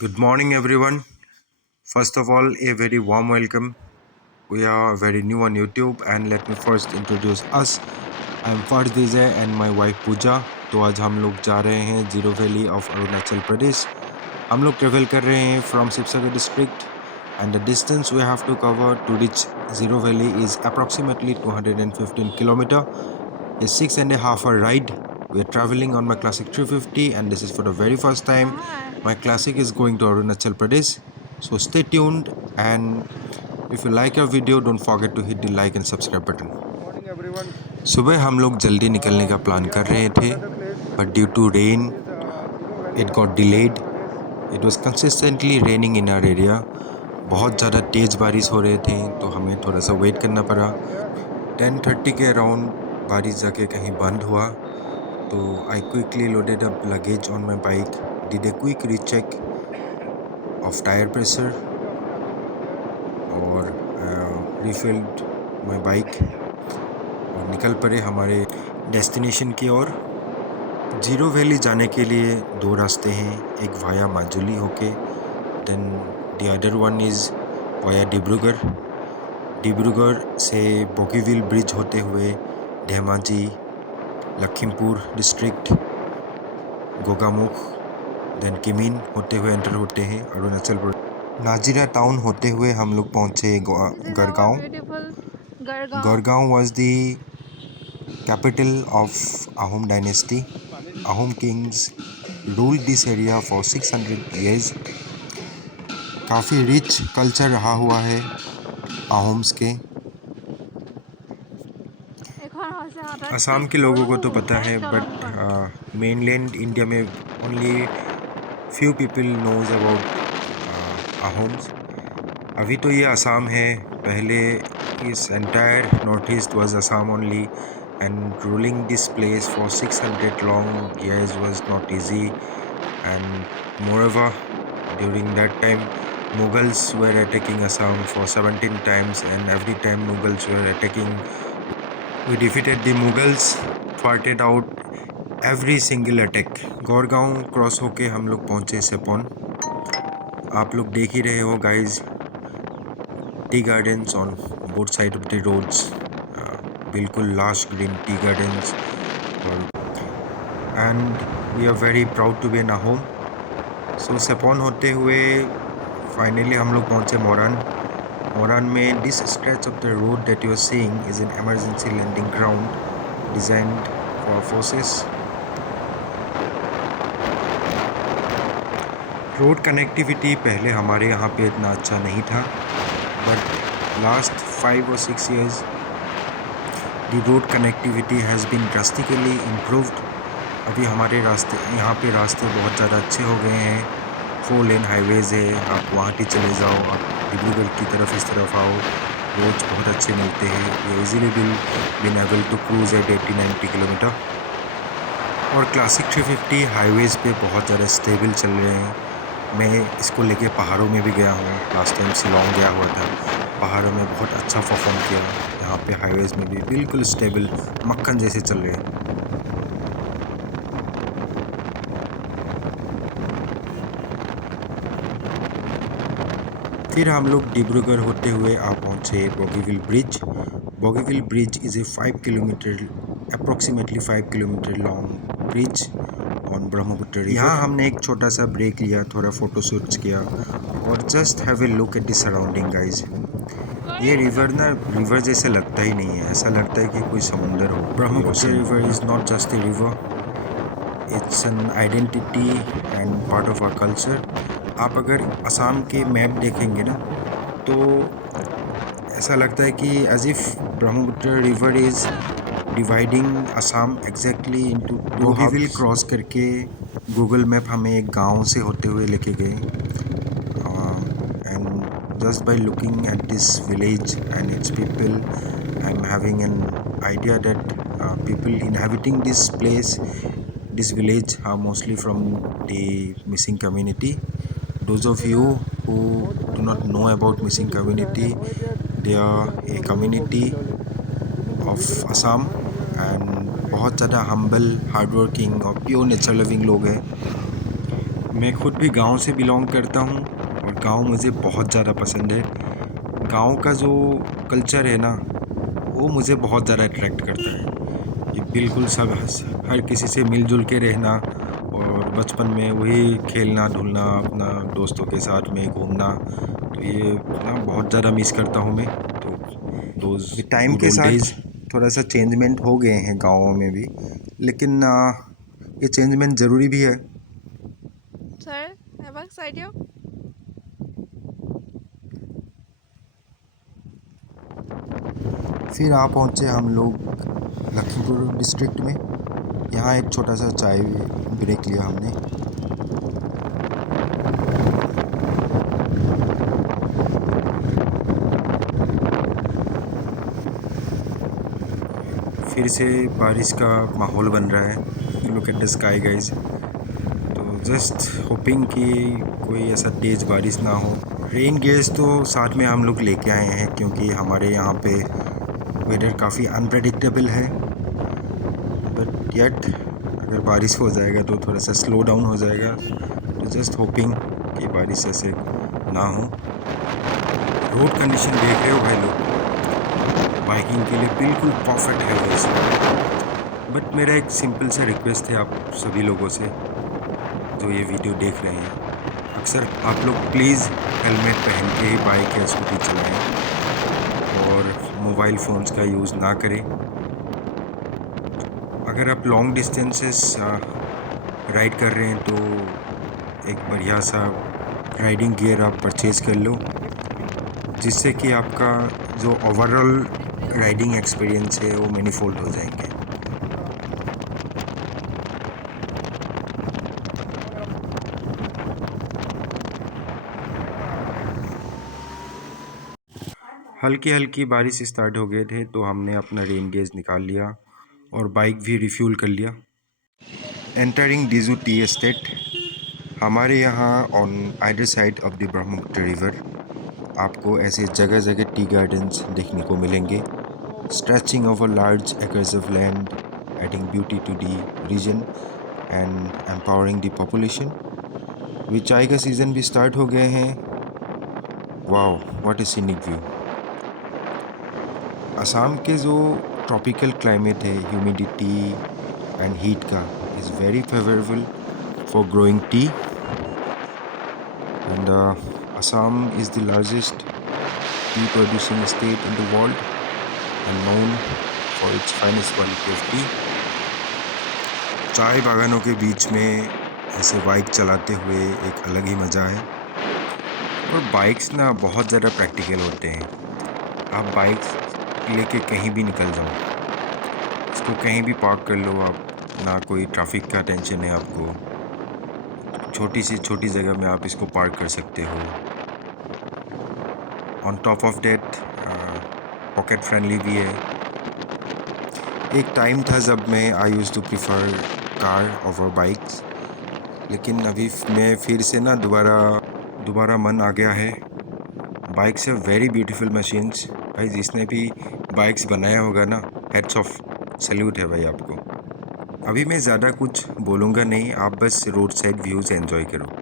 Good morning, everyone. First of all, a very warm welcome. We are very new on YouTube, and let me first introduce us. I'm Farz Vijay and my wife Pooja. तो आज हम लोग जा रहे हैं Ziro valley of Arunachal Pradesh. हम लोग travel कर रहे हैं from Sivasagar district and the distance we have to cover to reach Zero Valley is approximately 215 kilometer. A 6.5 hour ride. We are traveling on my Classic 350 and this is for the very first time. My Classic is going to Arunachal Pradesh. So stay tuned and if you like our video, don't forget to hit the like and subscribe button. सुबह हम लोग जल्दी निकलने का plan कर रहे थे but due to rain it got delayed. It was consistently raining in our area. बहुत ज़्यादा तेज़ बारिश हो रहे थे तो हमें थोड़ा सा वेट करना पड़ा. 10:30 के अराउंड बारिश जाके कहीं बंद हुआ तो I quickly loaded up luggage on my bike, did a quick recheck of tyre pressure और रिफिल्ड माई बाइक और निकल पड़े हमारे डेस्टिनेशन की ओर. जीरो वैली जाने के लिए दो रास्ते हैं, एक वाया माजुली होके then the other one is via Dibrugarh. Dibrugarh से बोगीविल ब्रिज होते हुए धेमाजी, लखीमपुर डिस्ट्रिक्ट, गोगामुख देन किमिन होते हुए एंटर होते हैं अरुणाचल प्रदेश. नाजिरा टाउन होते हुए हम लोग पहुँचे Garhgaon. Garhgaon was the capital of Ahom dynasty. Ahom kings ruled this area for 600 years. काफ़ी रिच कल्चर रहा हुआ है आहोम्स के. असम के लोगों को तो पता है बट मेनलैंड इंडिया में only few people knows about Ahoms. अभी तो ये असम है, पहले इस entire north east was Assam only. And ruling this place for 600 long years was not easy, and moreover during that time Mughals were attacking Assam for 17 times and every time Mughals were attacking we defeated the Mughals, farted out every single attack. Gaurgaon cross होके हम लोग पहुँचे सेपोन. आप लोग देख ही रहे हो guys, tea gardens on both side of the roads, बिल्कुल lush green tea gardens. And we are very proud to be in Ahom. So Sepon होते हुए फाइनली हम लोग पहुँचे मोरन. मोरन में this stretch of the road that you are seeing is an emergency landing ground designed for forces. Road connectivity पहले हमारे यहाँ पे इतना अच्छा नहीं था but last 5 or 6 years the road connectivity has been drastically improved. अभी हमारे रास्ते यहाँ पे रास्ते बहुत ज़्यादा अच्छे हो गए हैं. 4 लेन हाईवेज़ है, आप गुवाहाटी चले जाओ, आप डिब्रूगढ़ की तरफ इस तरफ आओ, रोड्स बहुत अच्छे मिलते हैं. ये easily been able to cruise at 80-90 kilometre. और क्लासिक 350 हाईवेज़ पे बहुत ज़्यादा स्टेबल चल रहे हैं. मैं इसको लेके पहाड़ों में भी गया हूँ. लास्ट टाइम शिलोंग गया हुआ था, पहाड़ों में बहुत अच्छा परफॉर्म किया. यहाँ पे हाईवेज़ में भी बिल्कुल स्टेबल मक्खन जैसे चल रहे हैं. फिर हम लोग डिब्रूगढ़ होते हुए आ पहुँचे Bogibeel bridge. Bogibeel bridge is a 5 kilometer approximately 5 kilometer long bridge on Brahmaputra river. यहाँ हमने एक छोटा सा ब्रेक लिया, थोड़ा फोटो शूट्स किया और just have a look at the surrounding guys. ये रिवर ना रिवर जैसे लगता ही नहीं है, ऐसा लगता है कि कोई समुंदर हो. Brahmaputra river is not just a river, it's an identity and part of our culture. आप अगर असम के मैप देखेंगे ना तो ऐसा लगता है कि as if Brahmaputra river is dividing Assam exactly into two. Bogibeel cross करके गूगल मैप हमें एक गांव से होते हुए लेके गए. And just by looking at this village and its people I am having an idea that people inhabiting this place, this village are mostly from the missing community. Those of you who do not know about missing community, they are a community of Assam and बहुत ज़्यादा humble, hardworking और pure nature loving लोग हैं. मैं खुद भी गांव से बिलोंग करता हूं और गांव मुझे बहुत ज़्यादा पसंद है। गांव का जो कल्चर है ना, वो मुझे बहुत ज़्यादा अट्रैक्ट करता है। ये बिल्कुल सब हर किसी से मिलजुल के रहना, और बचपन में वही खेलना ढूलना, अपना दोस्तों के साथ में घूमना, तो ये ना बहुत ज़्यादा मिस करता हूँ मैं। तो दोज टाइम गुड के ओल्ड साथ डेज। थोड़ा सा चेंजमेंट हो गए हैं गाँवों में भी, लेकिन ये चेंजमेंट ज़रूरी भी है। Sir, emak sa inyo? फिर आ पहुँचे हम लोग लखीमपुर डिस्ट्रिक्ट में। यहाँ एक छोटा सा चाय ब्रेक लिया हमने। फिर से बारिश का माहौल बन रहा है। Look at the sky guys. तो जस्ट होपिंग कि कोई ऐसा तेज़ बारिश ना हो। रेन गेयर्स तो साथ में हम लोग लेके आए हैं, क्योंकि हमारे यहाँ पे वेदर काफ़ी अनप्रेडिक्टेबल है। बट येट अगर बारिश हो जाएगा तो थोड़ा सा स्लो डाउन हो जाएगा। तो जस्ट होपिंग कि बारिश ऐसे ना हो। रोड कंडीशन देख रहे हो भाई लोग, बाइकिंग के लिए बिल्कुल परफेक्ट है वैसे। बट मेरा एक सिंपल सा रिक्वेस्ट है आप सभी लोगों से जो ये वीडियो देख रहे हैं। अक्सर आप लोग प्लीज़ हेलमेट पहन के ही बाइक या स्कूटी चलाएं, और मोबाइल फ़ोन्स का यूज़ ना करें। अगर आप लॉन्ग डिस्टेंसेस राइड कर रहे हैं तो एक बढ़िया सा राइडिंग गियर आप परचेज़ कर लो, जिससे कि आपका जो ओवरऑल राइडिंग एक्सपीरियंस है वो मैनीफोल्ड हो जाएंगे। हल्की हल्की बारिश स्टार्ट हो गए थे, तो हमने अपना रेन गेज निकाल लिया और बाइक भी रिफ्यूल कर लिया। Entering Dijoo tea estate. हमारे यहाँ on either side of the Brahmaputra river आपको ऐसे जगह जगह टी गार्डन्स देखने को मिलेंगे, stretching over large acres of land, adding beauty to the region and empowering the population। अभी चाय का सीज़न भी स्टार्ट हो गए हैं। Wow, what A scenic view. Assam के जो ट्रॉपिकल क्लाइमेट है, ह्यूमिडिटी एंड हीट का, is very favourable for growing T. And Assam is the largest tea producing state in the world and known for its finest quality of tea। चाय बागानों के बीच में ऐसे bike चलाते हुए एक अलग ही मज़ा है। और बाइक्स ना बहुत ज़्यादा प्रैक्टिकल होते हैं। आप बाइक्स लेके कहीं भी निकल जाओ, इसको कहीं भी पार्क कर लो आप, ना कोई ट्रैफिक का टेंशन है आपको। छोटी सी छोटी जगह में आप इसको पार्क कर सकते हो। On top of that pocket friendly भी है। एक टाइम था जब मैं I used to prefer car over bikes, लेकिन अभी मैं फिर से ना दोबारा दोबारा मन आ गया है। बाइक्स है वेरी ब्यूटीफुल मशीन्स। भाई जिसने भी बाइक्स बनाया होगा ना, हेड्स ऑफ, सैल्यूट है भाई आपको। अभी मैं ज़्यादा कुछ बोलूँगा नहीं, आप बस रोड साइड व्यूज़ एंजॉय करो।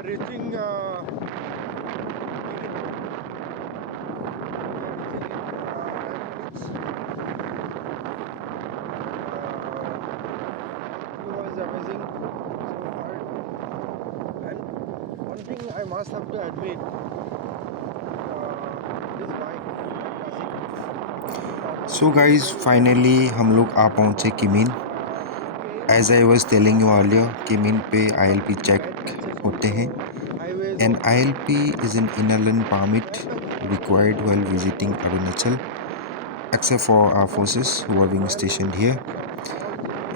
are reaching it was amazing so far. And one thing I must have to admit, this bike offers So guys, very well. finally हम लोग आ पहुँचे किमीन. As I was telling you earlier, किमीन पे ILP check होते हैं. An ILP is an inland permit required while visiting Arunachal, except for our forces who are being stationed here.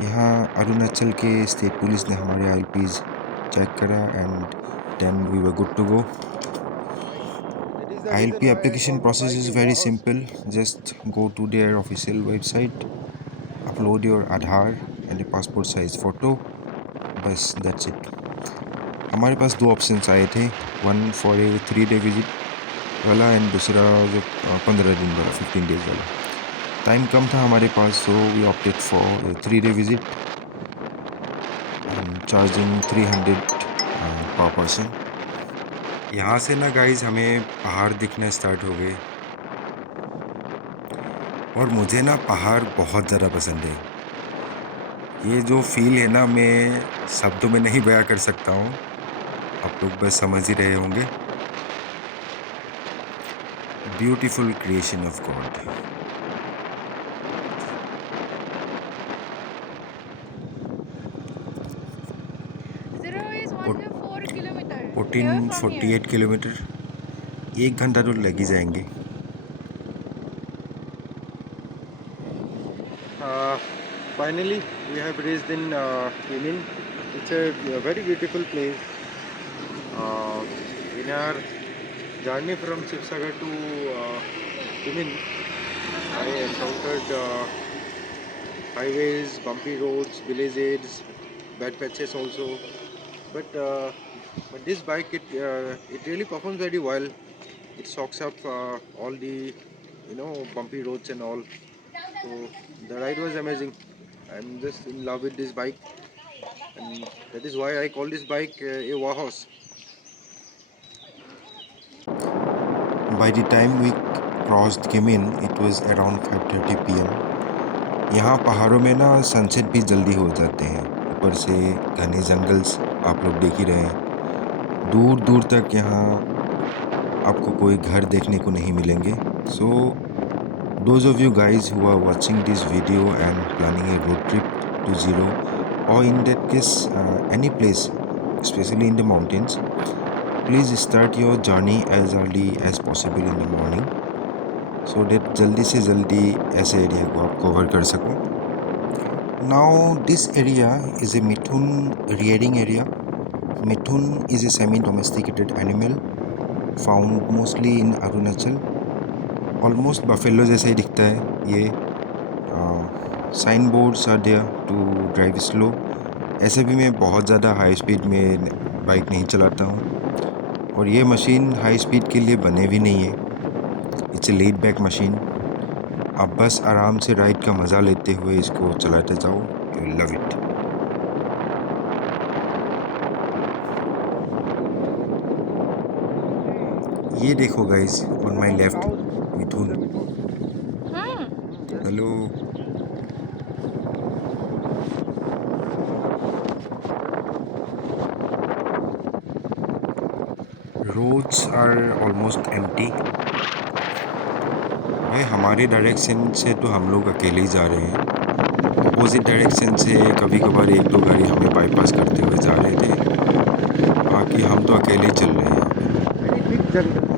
यहाँ अरुणाचल के state police ने हमारे ILPs चेक करा and then we were good to go. ILP application process is very simple. Just go to their official website, upload your Aadhaar and a passport size photo. बस that's it. हमारे पास दो options आए थे, one for a 3 day visit वाला and दूसरा जो 15 दिन वाला 15 days वाला. टाइम कम था हमारे पास, so we opted for a 3 day visit and charging 300 per person. यहाँ से ना गाइज हमें पहाड़ दिखना स्टार्ट हो गए और मुझे ना पहाड़ बहुत ज़्यादा पसंद है. ये जो फील है ना, मैं शब्दों में नहीं बयां कर सकता हूँ, आप लोग बस समझ ही रहे होंगे. Beautiful creation of God. Zero is 1.4 kilometer. Here from here. 1448 kilometre, 1 घंटा तो लग ही जाएंगे. Finally, we have reached in Kimin. It's a very beautiful place. In our journey from Sibsagar to Kimin, I encountered highways, bumpy roads, villages, bad patches also. But this bike, it really performs very well. It soaks up all the bumpy roads and all. So the ride was amazing. I'm just in love with this bike, and that is why I call this bike a warhorse. By the time we crossed Kimin, it was around 5:30 p.m. यहाँ पहाड़ों में ना sunset भी जल्दी हो जाते हैं. ऊपर से घने जंगल्स आप लोग देख ही रहे हैं. दूर दूर तक यहाँ आपको कोई घर देखने को नहीं मिलेंगे. So those of you guys who are watching this video and planning a road trip to Zero, or in that case any place, especially in the mountains, please start your journey as early as possible in the morning, so that जल्दी से जल्दी ऐसे area को आप cover कर सको. Now this area is a Mithun rearing area. Mithun is a semi-domesticated animal found mostly in Arunachal. Almost buffalo जैसा ही दिखता है ये. Sign boards are there to drive slow. ऐसे भी मैं बहुत ज़्यादा हाई स्पीड में बाइक नहीं चलाता हूँ, और ये मशीन हाई स्पीड के लिए बने भी नहीं है. It's a laid back machine. आप बस आराम से राइड का मज़ा लेते हुए इसको चलाते जाओ. You love it. ये देखो guys, on my left mithun. Hello. Roads are almost empty. भाई हमारे डायरेक्शन से तो हम लोग अकेले ही जा रहे हैं. अपोजिट डायरेक्शन से कभी कभार एक दो गाड़ी हमें बाईपास करते हुए जा रहे थे, बाकी हम तो अकेले ही चल रहे हैं यहाँ पे. Very big jungle.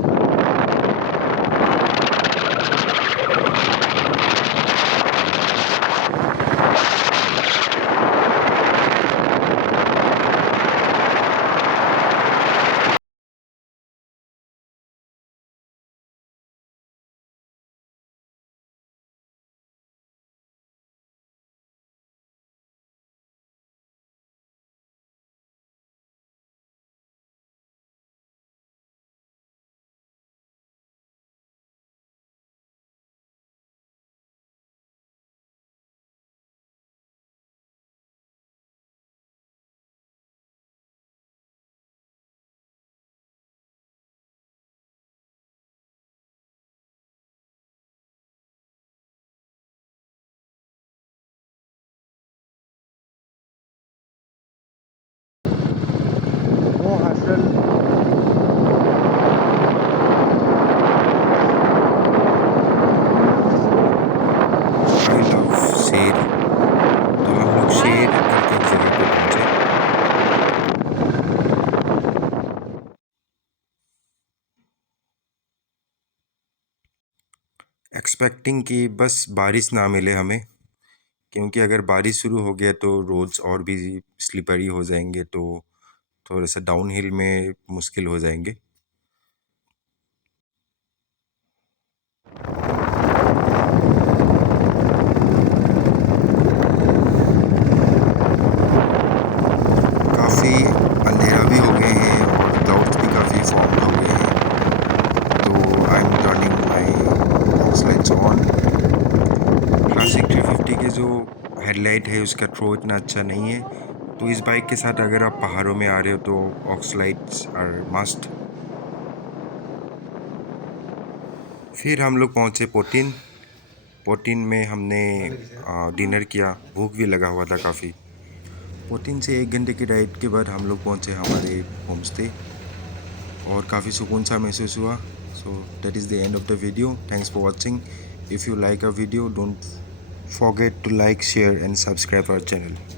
एक्सपेक्टिंग कि बस बारिश ना मिले हमें, क्योंकि अगर बारिश शुरू हो गया तो रोड्स और भी स्लिपरी हो जाएंगे, तो थोड़ा सा डाउन हिल में मुश्किल हो जाएंगे। काफ़ी अंधेरा भी हो गए हैं और क्लाउड्स भी काफ़ी फॉर्म्ड हो गए हैं, तो I am turning my fog lights on. Classic 350 के जो हेडलाइट है उसका थ्रो इतना अच्छा नहीं है, तो इस बाइक के साथ अगर आप पहाड़ों में आ रहे हो तो ऑक्स लाइट्स आर मस्ट। फिर हम लोग पहुँचे पोटीन। पोटीन में हमने डिनर किया, भूख भी लगा हुआ था काफ़ी। पोटीन से 1 घंटे की राइड के बाद हम लोग पहुँचे हमारे होम स्टे और काफ़ी सुकून सा महसूस हुआ। So that is the end of the video. Thanks for watching. If you like a video, don't forget to like, share and subscribe our channel.